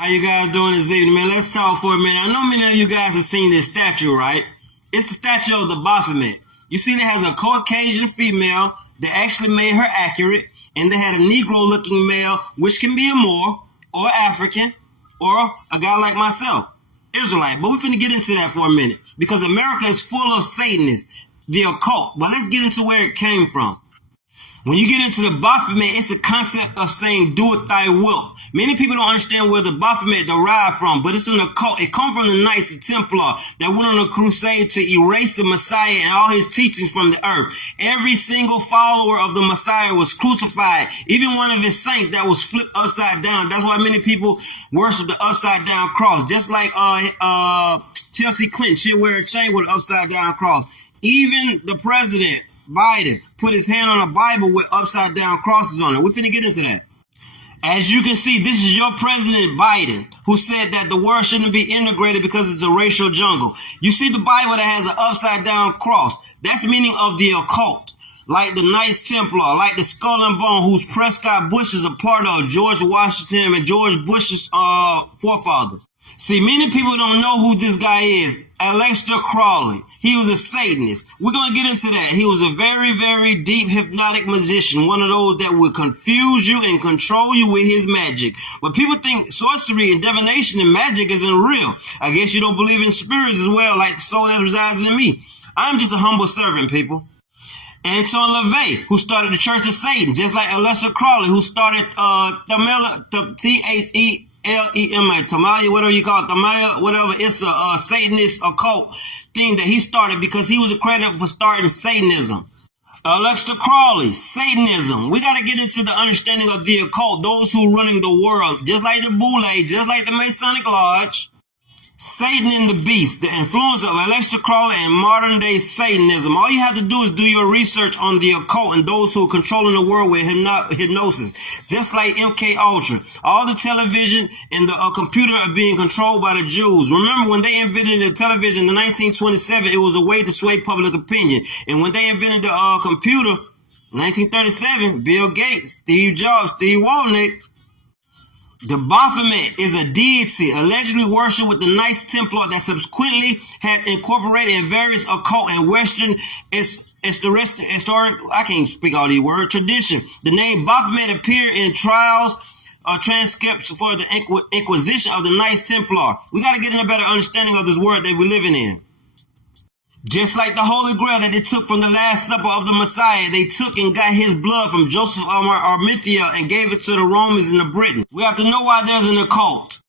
How you guys doing this evening, man? Let's talk for a minute. I know many of you guys have seen this statue, right? It's the statue of the Baphomet. You see, it has a Caucasian female that actually made her accurate, and they had a Negro-looking male, which can be a Moor, or African, or a guy like myself, Israelite. But we're finna get into that for a minute, because America is full of Satanists, the occult. But let's get into where it came from. When you get into the Baphomet, it's a concept of saying, do it thy will. Many people don't understand where the Baphomet derived from, but it's an occult. It comes from the Knights Templar that went on a crusade to erase the Messiah and all his teachings from the earth. Every single follower of the Messiah was crucified. Even one of his saints that was flipped upside down. That's why many people worship the upside down cross. Just like Chelsea Clinton, she'll wear a chain with an upside down cross. Even the president, Biden, put his hand on a Bible with upside down crosses on it. We're finna get into that. As you can see, this is your president, Biden, who said that the world shouldn't be integrated because it's a racial jungle. You see the Bible that has an upside down cross. That's the meaning of the occult. Like the Knights Templar, like the Skull and Bone, whose Prescott Bush is a part of, George Washington and George Bush's forefathers. See, many people don't know who this guy is. Aleister Crowley. He was a Satanist. We're going to get into that. He was a very, very deep hypnotic magician. One of those that would confuse you and control you with his magic. But people think sorcery and divination and magic isn't real. I guess you don't believe in spirits as well, like the soul that resides in me. I'm just a humble servant, people. Anton LaVey, who started the Church of Satan, just like Aleister Crowley, who started T-H-E-L-E-M-A, Tamalia, whatever you call it, Tamalia, whatever. It's a Satanist occult thing that he started because he was accredited for starting Satanism. Aleister Crowley, Satanism. We got to get into the understanding of the occult, those who are running the world, just like the Boule, just like the Masonic Lodge. Satan and the Beast, the influence of Aleister Crowley and modern-day Satanism. All you have to do is do your research on the occult and those who are controlling the world with hypnosis. Just like MK Ultra. All the television and the computer are being controlled by the Jews. Remember, when they invented the television in 1927, it was a way to sway public opinion. And when they invented the computer, 1937, Bill Gates, Steve Jobs, Steve Wozniak. The Baphomet is a deity allegedly worshipped with the Knights Templar that subsequently had incorporated in various occult and Western historic, I can't speak all these words, tradition. The name Baphomet appeared in trials transcripts for the Inquisition of the Knights Templar. We got to get a better understanding of this world that we're living in. Just like the Holy Grail that they took from the Last Supper of the Messiah, they took and got his blood from Joseph of Arimathea and gave it to the Romans and the Britons. We have to know why there's an occult.